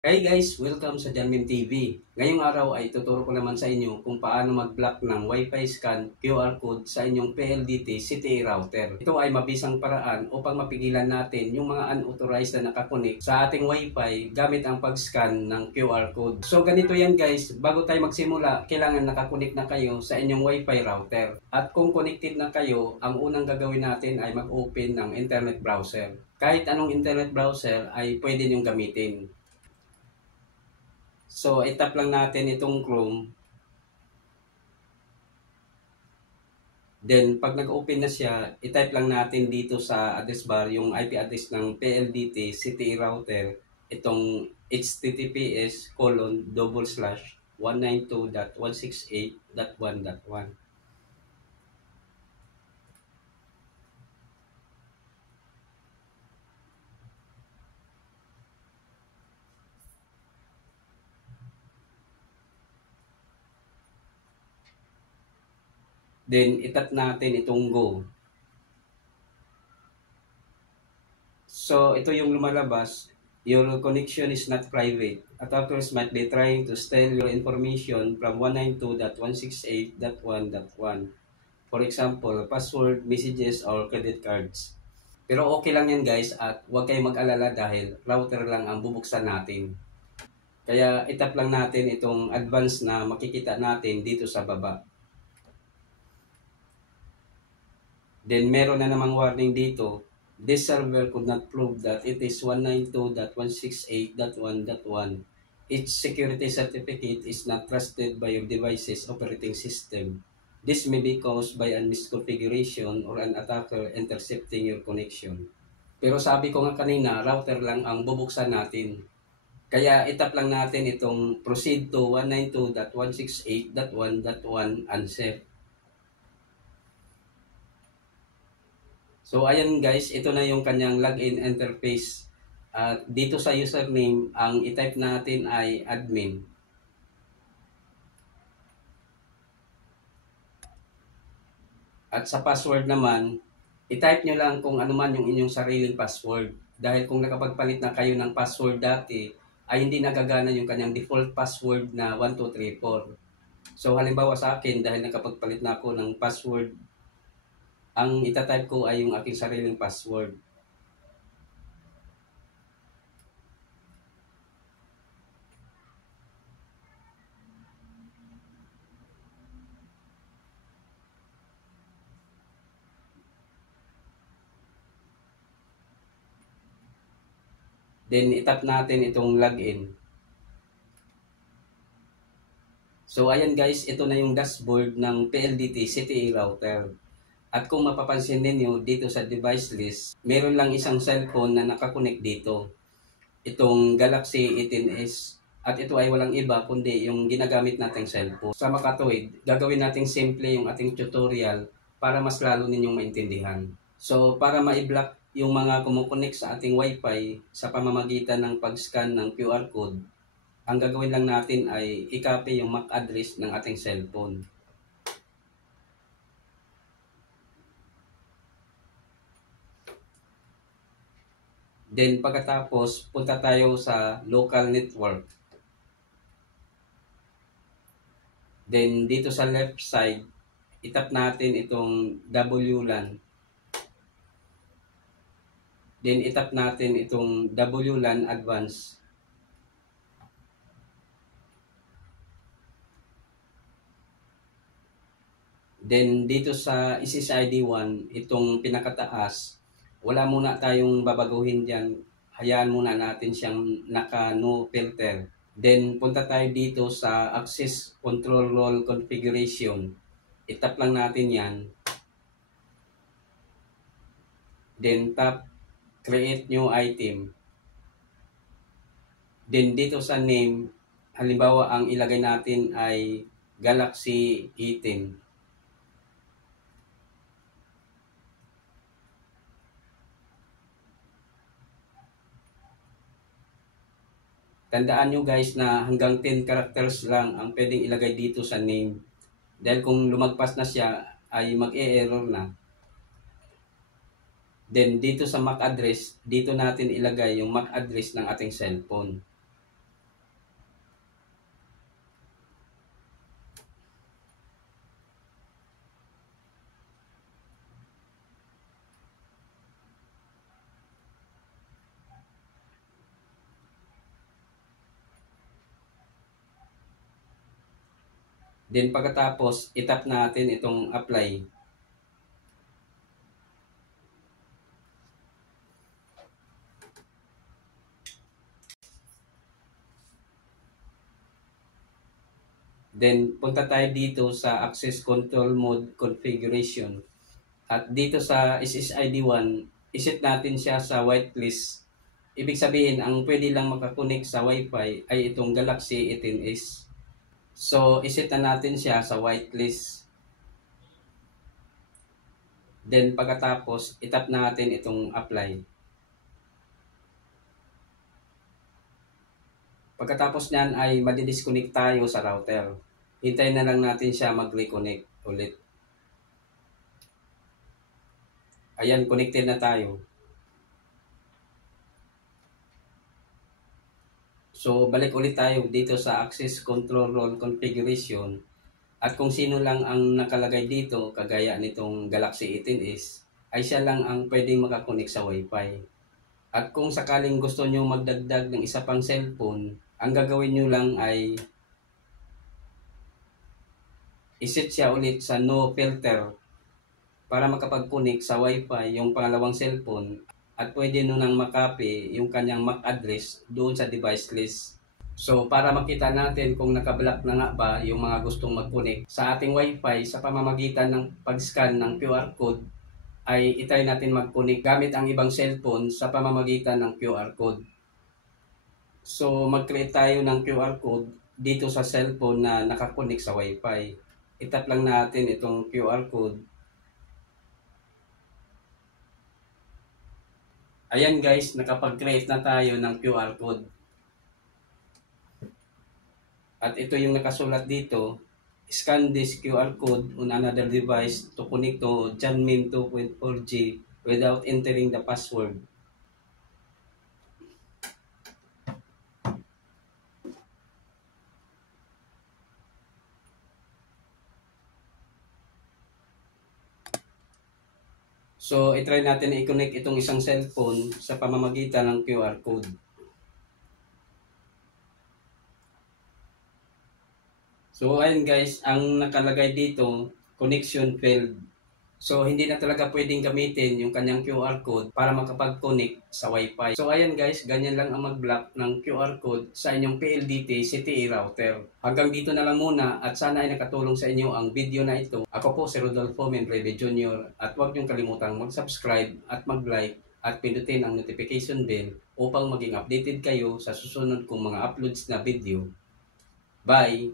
Hey guys, welcome sa Janmim TV. Ngayong araw ay tuturo ko naman sa inyo kung paano mag-block ng Wi-Fi scan QR code sa inyong PLDT CTE router. Ito ay mabisang paraan upang mapigilan natin yung mga unauthorized na nakakonek sa ating Wi-Fi gamit ang pag-scan ng QR code. So ganito yan guys, bago tayo magsimula, kailangan nakakonek na kayo sa inyong Wi-Fi router. At kung connected na kayo, ang unang gagawin natin ay mag-open ng internet browser. Kahit anong internet browser ay pwede nyong gamitin. So, itap lang natin itong Chrome. Then, pag nag-open na siya, itype lang natin dito sa address bar yung IP address ng PLDT CTE router. Itong https://192.168.1.1. Then, itap natin itong go. So, ito yung lumalabas. Your connection is not private. Attackers might be trying to steal your information from 192.168.1.1. For example, password, messages, or credit cards. Pero okay lang yan guys at huwag kayong mag-alala dahil router lang ang bubuksan natin. Kaya itap lang natin itong advance na makikita natin dito sa baba. Then meron na namang warning dito. This server could not prove that it is 192.168.1.1. Its security certificate is not trusted by your device's operating system. This may be caused by a misconfiguration or an attacker intercepting your connection. Pero sabi ko nga kanina, router lang ang bubuksan natin. Kaya itap lang natin itong proceed to 192.168.1.1 unsafe. So ayan guys, ito na yung kanyang login interface. At dito sa username, ang itype natin ay admin. At sa password naman, itype nyo lang kung ano man yung inyong sariling password. Dahil kung nakapagpalit na kayo ng password dati, ay hindi nagagana yung kanyang default password na 1234. So halimbawa sa akin, dahil nakapagpalit na ako ng password, ang itatype ko ay yung aking sariling password. Then itap natin itong login. So ayan guys, ito na yung dashboard ng PLDT CTE router. At kung mapapansin ninyo dito sa device list, meron lang isang cellphone na nakakonect dito. Itong Galaxy 18s. At ito ay walang iba kundi yung ginagamit nating cellphone. Sa makatuwid, gagawin nating simple yung ating tutorial para mas lalo ninyong maintindihan. So para ma-block yung mga kumukonek sa ating Wi-Fi sa pamamagitan ng pag-scan ng QR code, ang gagawin lang natin ay i-copy yung MAC address ng ating cellphone. Then pagkatapos, punta tayo sa local network. Then dito sa left side, itap natin itong WLAN. Then itap natin itong WLAN Advance. Then dito sa SSID 1, itong pinakataas, wala muna tayong babaguhin dyan. Hayaan muna natin siyang naka-no filter. Then punta tayo dito sa Access Control Role Configuration. Itap lang natin yan. Then tap Create New Item. Then dito sa name, halimbawa ang ilagay natin ay Galaxy 18. Tandaan nyo guys na hanggang 10 characters lang ang pwedeng ilagay dito sa name. Dahil kung lumagpas na siya ay mag-e-error na. Then dito sa MAC address, dito natin ilagay yung MAC address ng ating cellphone. Then pagkatapos, itap natin itong apply. Then punta tayo dito sa Access Control Mode Configuration. At dito sa SSID1, iset natin siya sa whitelist. Ibig sabihin, ang pwede lang makakonek sa Wi-Fi ay itong Galaxy 18s. So, iset na natin siya sa whitelist. Then, pagkatapos, itap natin itong apply. Pagkatapos niyan ay madidisconnect tayo sa router. Hintayin na lang natin siya mag-reconnect ulit. Ayan, connected na tayo. So, balik ulit tayo dito sa Access Control Role Configuration. At kung sino lang ang nakalagay dito, kagaya nitong Galaxy 18s, ay siya lang ang pwedeng makakonek sa Wi-Fi. At kung sakaling gusto nyo magdagdag ng isa pang cellphone, ang gagawin nyo lang ay iset siya ulit sa no filter para makapag-connect sa Wi-Fi yung pangalawang cellphone at pwede nyo nang makopy yung kanyang MAC address doon sa device list. So para makita natin kung nakablock na nga ba yung mga gustong mag-connect sa ating Wi-Fi sa pamamagitan ng pag-scan ng QR code, ay itry natin mag-connect gamit ang ibang cellphone sa pamamagitan ng QR code. So mag-create tayo ng QR code dito sa cellphone na nakakonek sa Wi-Fi. Itap lang natin itong QR code. Ayan guys, nakapag-create na tayo ng QR code. At ito yung nakasulat dito, scan this QR code on another device to connect to Janmin 2.4G without entering the password. So, itry natin i-connect itong isang cellphone sa pamamagitan ng QR code. So, ayun guys, ang nakalagay dito, connection failed. So, hindi na talaga pwedeng gamitin yung kanyang QR code para makapag-connect sa Wi-Fi. So, ayan guys, ganyan lang ang mag-block ng QR code sa inyong PLDT CTE router. Hanggang dito na lang muna at sana ay nakatulong sa inyo ang video na ito. Ako po si Rodolfo Menreve Jr. at huwag niyong kalimutang mag-subscribe at mag-like at pindutin ang notification bell upang maging updated kayo sa susunod kong mga uploads na video. Bye!